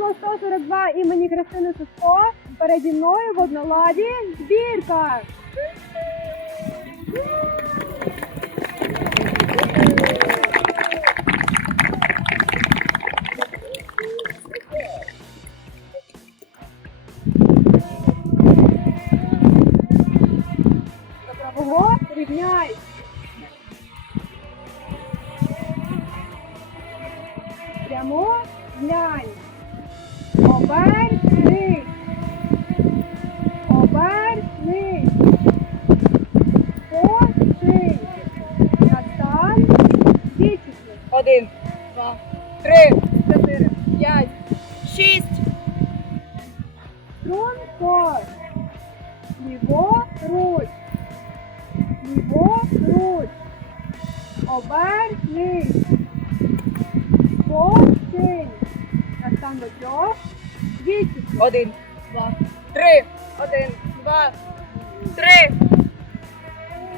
число 142 імені Христини Сушко. Переді мною в одноладі збірка. Правого. Прямо глянь. Обернись. Обернись. Поший. Настань. Вічити. Один, два, три, Чотири. п'ять, шість. Струнко. Ліворуч. Ліворуч. Обернись. Один, два, три. Один, два, три.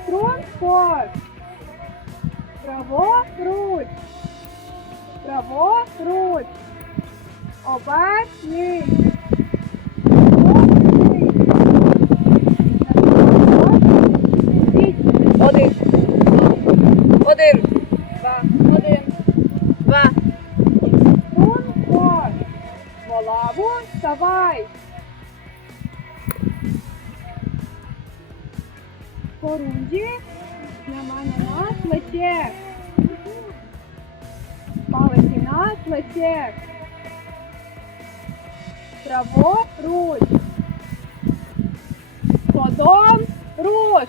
Струнко. Праворуч. Праворуч. Обернись. Порунді на мене на плече. Палиці на плече. Праворуч. Подом руш.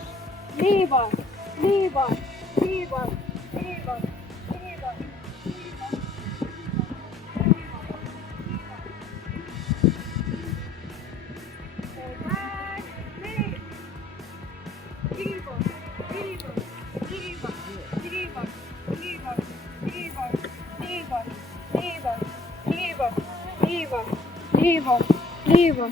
Ліва, ліва, ліва, ліва, Ліво, ліво.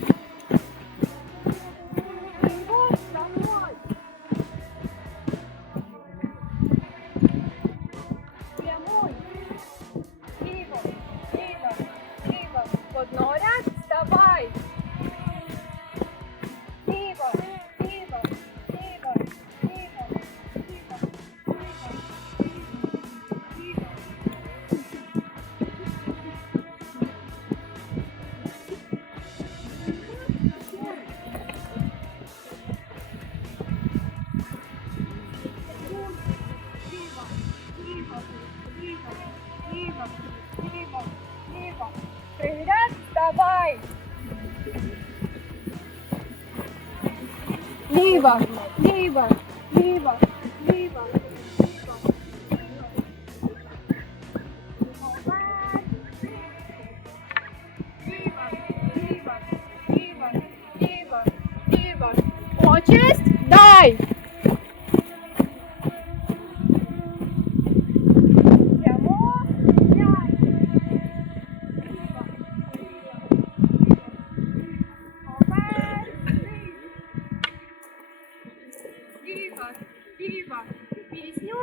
Ліво, ліво, ліво, ліво. Приряд, вставай. Ліво, ліво, ліво, ліво, ліво. Ліво. Пісню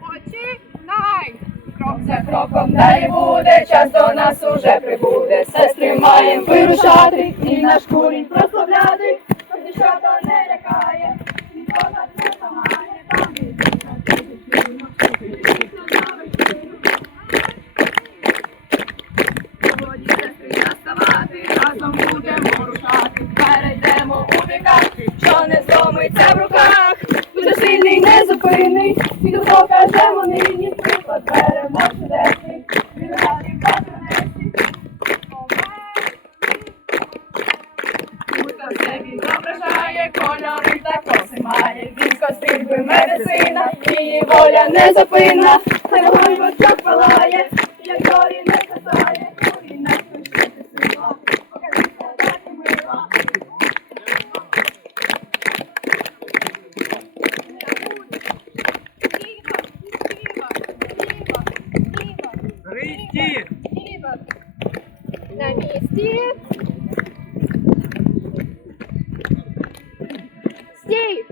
починай. Крок за Кроком далі буде, час до нас уже прибуде. Сестри маєм вирушати і наш курінь прославляти. Незупинний, покажемо нині. Приклад беремо чудеси, він радий патронесій. Будь-то все відображає, кольори та коси має. Військо би медицина, її воля незапинна. Хай Рийті! На місці. Стій.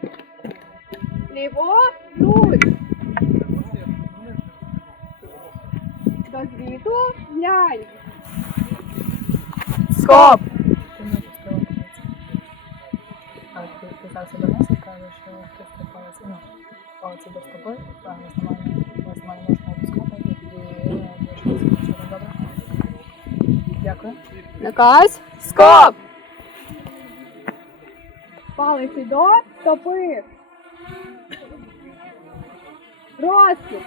Ліворуч. До звіту глянь. Ти зараз обернешся і кажеш, що хтось палець, ну, палець з тобою, а веснування можна опускати, Наказ. Скоп! Палиці до стопи. Розкіш.